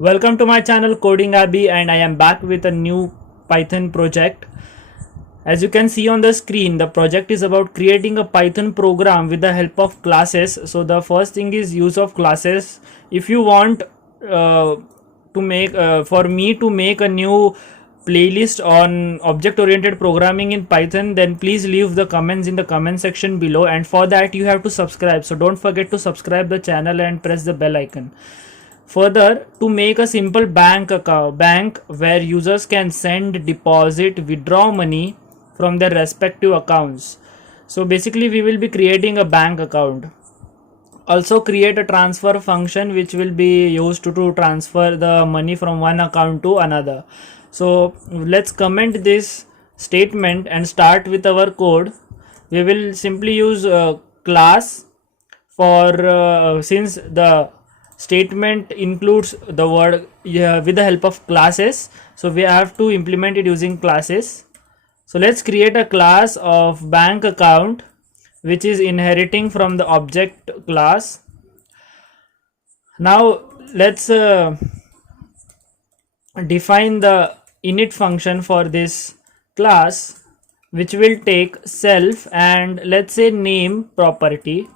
Welcome to my channel Coding Abby, and I am back with a new Python project. As you can see on the screen, the project is about creating a Python program with the help of classes. So the first thing is use of classes. If you want for me to make a new playlist on object oriented programming in Python, then please leave the comments in the comment section below, and for that you have to subscribe. So don't forget to subscribe the channel and press the bell icon. Further, to make a simple bank where users can send, deposit, withdraw money from their respective accounts. So basically we will be creating a bank account. Also create a transfer function which will be used to transfer the money from one account to another. So let's comment this statement and start with our code. We will simply use a class for since the statement includes the word with the help of classes, so we have to implement it using classes. So let's create a class of bank account which is inheriting from the object class. Now let's define the init function for this class, which will take self and let's say name property,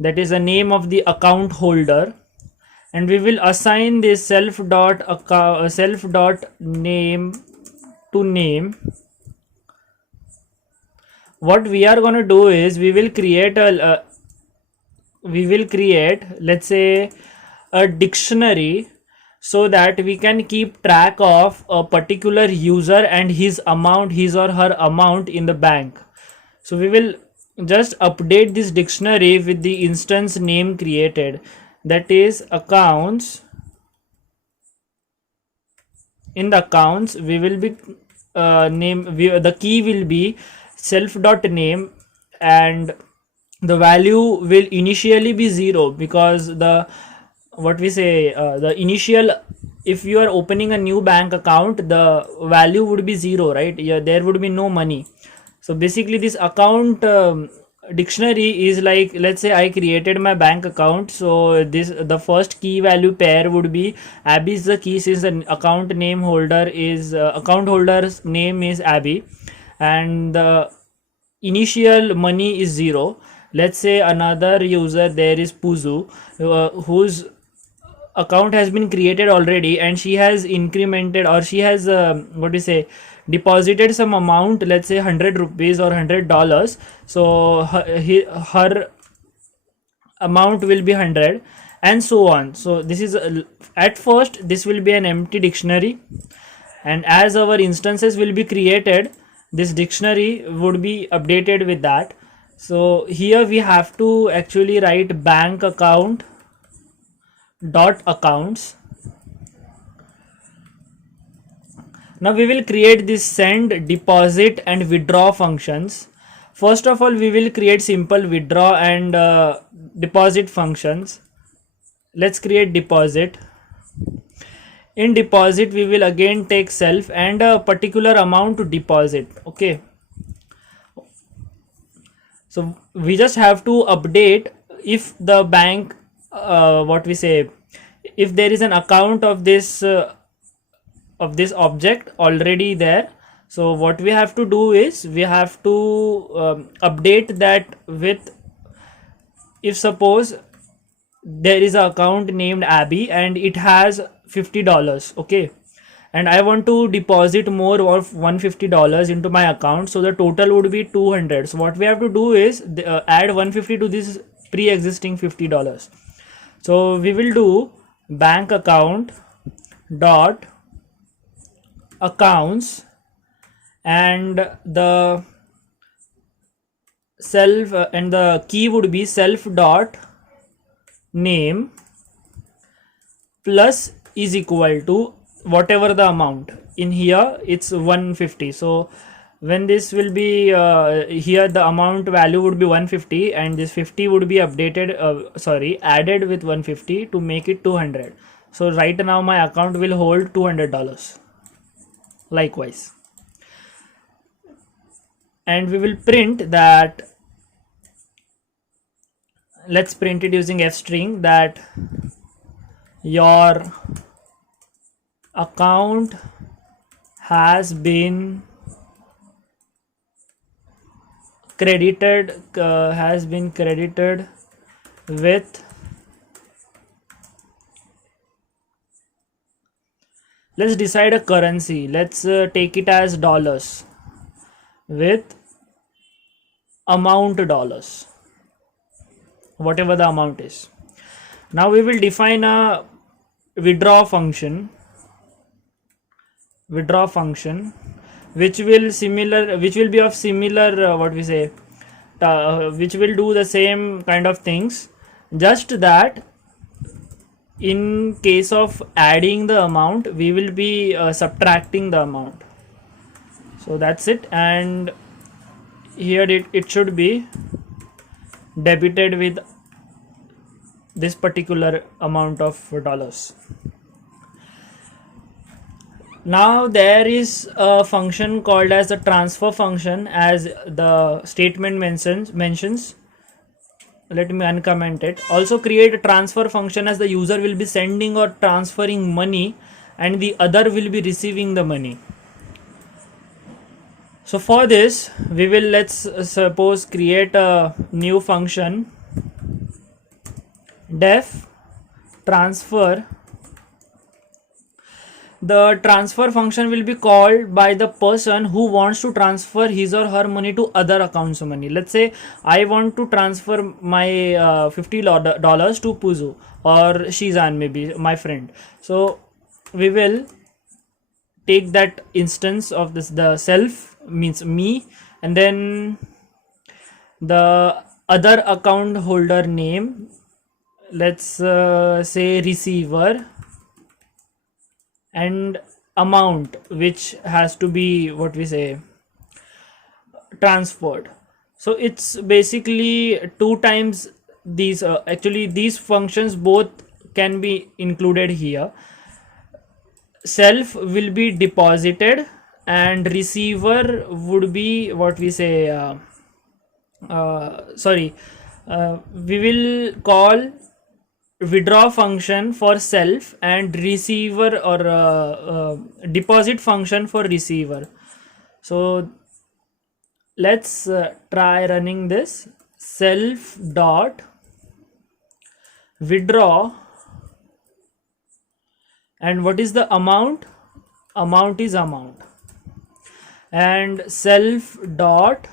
that is the name of the account holder, and we will assign this self dot name to name. What we are going to do is we will create let's say a dictionary, so that we can keep track of a particular user and his or her amount in the bank. So we will just update this dictionary with the instance name created, that is accounts. In the accounts we will be the key will be self dot name, and the value will initially be 0 because the initial, if you are opening a new bank account, the value would be 0, right? Yeah, there would be no money. So basically this account dictionary is like, let's say I created my bank account, so the first key value pair would be Abby is the key, since the account holder's name is Abby, and the initial money is 0. Let's say another user there is Puzu, whose account has been created already, and she has incremented, or she has deposited some amount, let's say 100 rupees or $100. So her amount will be 100, and so on. So this is at first this will be an empty dictionary, and as our instances will be created, this dictionary would be updated with that. So here we have to actually write bank account dot accounts. Now we will create this send, deposit and withdraw functions. First of all, we will create simple withdraw and deposit functions. Let's create deposit. In deposit we will again take self and a particular amount to deposit. Okay, so we just have to update if the bank if there is an account of this object already there. So what we have to do is we have to update that with, if suppose there is an account named Abby and it has $50, okay, and I want to deposit more of $150 into my account, so the total would be 200. So what we have to do is add 150 to this pre-existing $50. So we will do bank account dot accounts, and the self and the key would be self dot name plus is equal to whatever the amount. In here it's 150. So when this will be here, the amount value would be 150, and this 50 would be updated added with 150 to make it 200. So right now my account will hold $200 likewise, and we will print that, let's print it using f string, that your account has been credited with, let's decide a currency, let's take it as dollars, with amount dollars, whatever the amount is. Now we will define a withdraw function which will be of similar which will do the same kind of things, just that in case of adding the amount we will be subtracting the amount. So that's it, and here it should be debited with this particular amount of dollars. Now there is a function called as the transfer function, as the statement mentions. Let me uncomment it. Also create a transfer function, as the user will be sending or transferring money and the other will be receiving the money. So for this we will, let's suppose, create a new function, def transfer. The transfer function will be called by the person who wants to transfer his or her money to other accounts of money. Let's say I want to transfer my $50 to Puzu or Shizan, maybe my friend. So we will take that instance of this, the self means me, and then the other account holder name, let's say receiver, and amount which has to be transferred. So it's basically two times these actually these functions both can be included here. Self will be deposited and receiver would be we will call withdraw function for self and receiver or deposit function for receiver. So let's try running this. Self dot withdraw, and what is the amount? Amount is amount. And self dot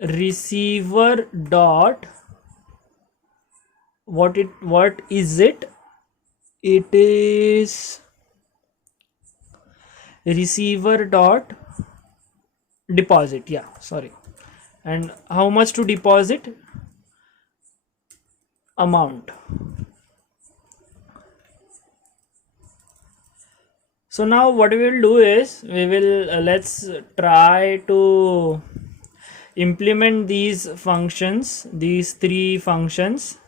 receiver dot, what is it? It is receiver dot deposit. And how much to deposit? Amount. So now what we will do is we will let's try to implement these functions, these three functions.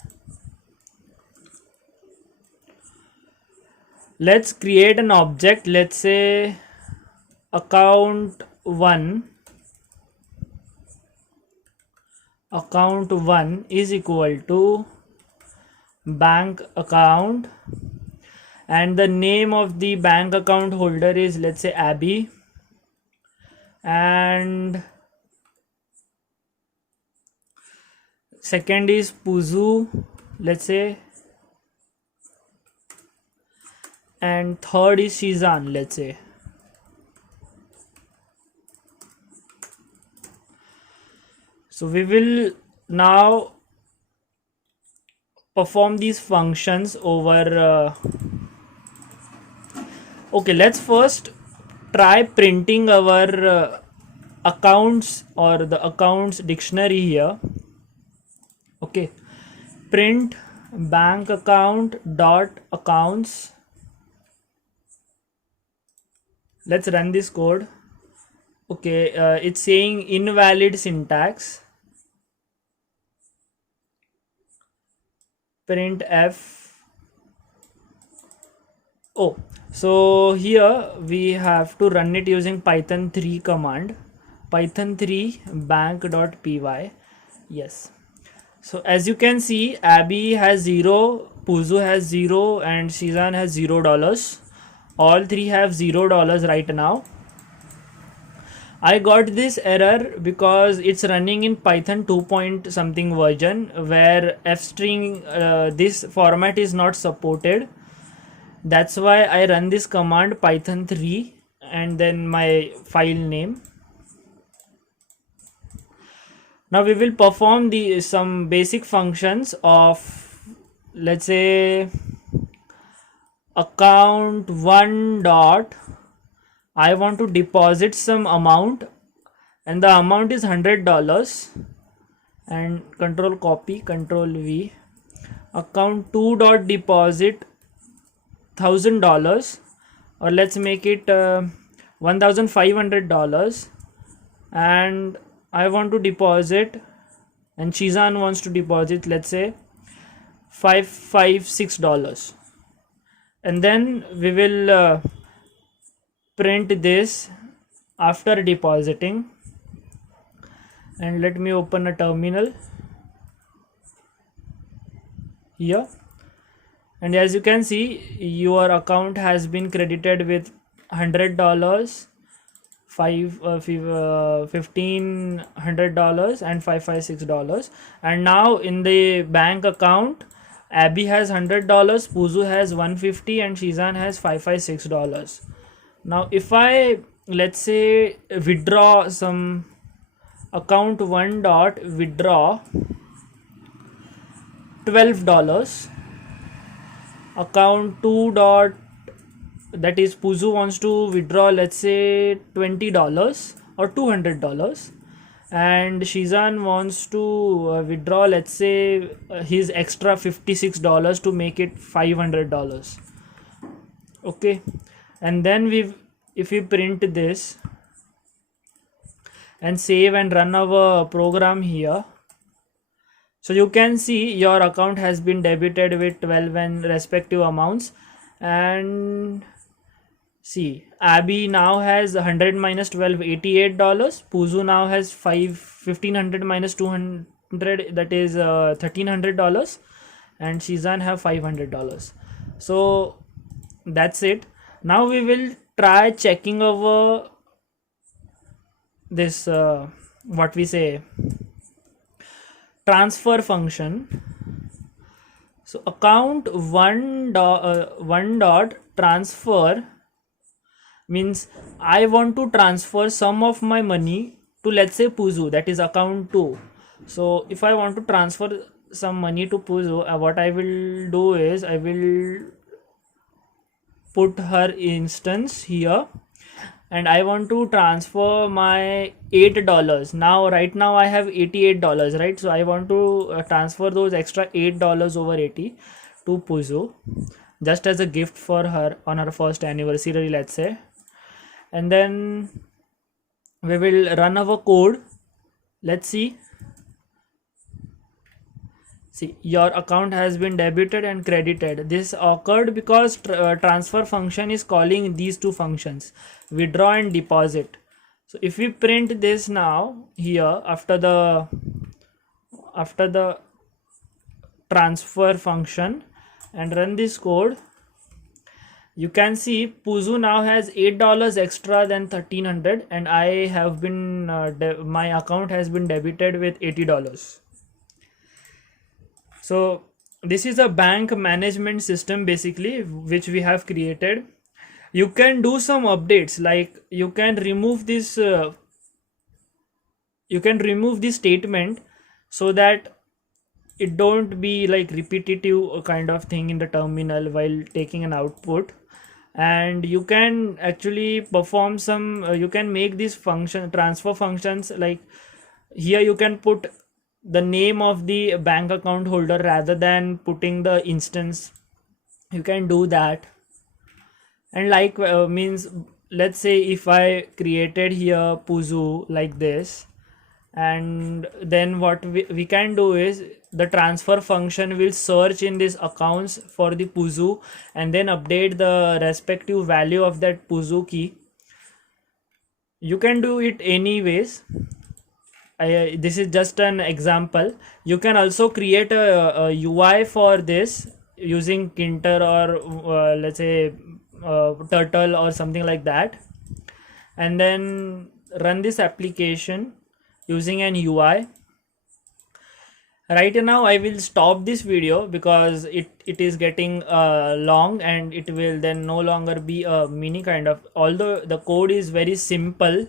Let's create an object. Let's say account 1 is equal to bank account, and the name of the bank account holder is, let's say, Abby, and second is Puzu, let's say, and third is Shizan, let's say. So we will now perform these functions over okay, let's first try printing our accounts or the accounts dictionary here. Okay, print bank account dot accounts. Let's run this code. Okay, it's saying invalid syntax. Print f. Oh, so here we have to run it using python 3 command, python 3 bank.py. Yes, so as you can see, Abby has 0 Puzu has 0 and Shizan has $0. All three have $0 right now. I got this error because it's running in Python 2 point something version where f-string this format is not supported. That's why I run this command python 3 and then my file name. Now we will perform some basic functions of, let's say, account 1 dot. I want to deposit some amount and the amount is $100, and control copy, control V. Account 2 dot deposit $1,000, or let's make it $1,500, and I want to deposit, and Shizan wants to deposit, let's say $556, and then we will print this after depositing. And let me open a terminal here, and as you can see, your account has been credited with $100, $1,500 and $556. And now in the bank account, Abby has $100, Puzu has $150, and Shizan has $556. Now if I, let's say, withdraw some, account 1 dot withdraw $12, account 2 dot, that is Puzu wants to withdraw, let's say, $20 or $200, and Shizan wants to withdraw, let's say, his extra $56 to make it $500. Okay, and then if we print this and save and run our program here, so you can see your account has been debited with 12 and respective amounts. And see, Abby now has 100 minus 12, $88. Puzu now has 1,500 minus 200, that is $1,300, and Shizan have $500. So that's it. Now we will try checking over this what we say, transfer function. So account 1 dot transfer means I want to transfer some of my money to, let's say, Puzu, that is account 2. So if I want to transfer some money to Puzu, what I will do is I will put her instance here, and I want to transfer my $8. Now right now I have $88, right? So I want to transfer those extra $8 over 80 to Puzu, just as a gift for her on her first anniversary, let's say. And then we will run our code. Let's see. See, your account has been debited and credited. This occurred because transfer function is calling these two functions, withdraw and deposit. So if we print this now here after the transfer function and run this code, you can see Puzu now has $8 extra than $1,300, and I have been my account has been debited with $80. So this is a bank management system basically which we have created. You can do some updates, like you can remove this statement so that it don't be like repetitive kind of thing in the terminal while taking an output. And you can actually perform some you can make these transfer functions, like here you can put the name of the bank account holder rather than putting the instance. You can do that. And like means, let's say if I created here Puzu like this, and then what we can do is the transfer function will search in these accounts for the Puzu and then update the respective value of that Puzu key. You can do it anyways. This is just an example. You can also create a UI for this using Kinter or let's say Turtle or something like that, and then run this application using an UI. Right now I will stop this video because it is getting long, and it will then no longer be a mini kind of, although the code is very simple.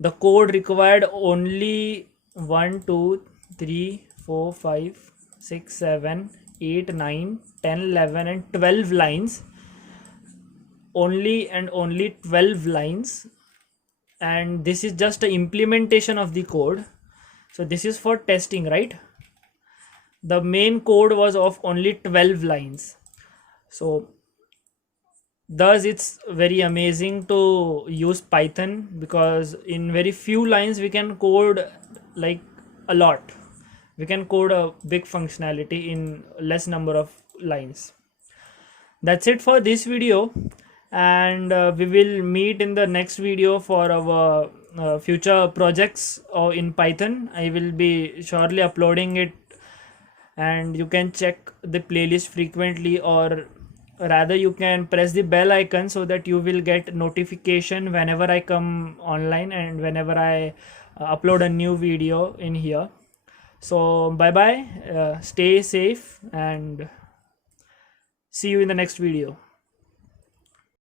The code required only 1 2 3 4 5 6 7 8 9 10 11 and 12 lines, only and only 12 lines, and this is just the implementation of the code. So this is for testing, right? The main code was of only 12 lines. So thus it's very amazing to use Python, because in very few lines we can code like a lot. We can code a big functionality in less number of lines. That's it for this video, and we will meet in the next video for our future projects in Python. I will be surely uploading it, and you can check the playlist frequently, or rather you can press the bell icon so that you will get notification whenever I come online and whenever I upload a new video in here. So bye bye, stay safe, and see you in the next video.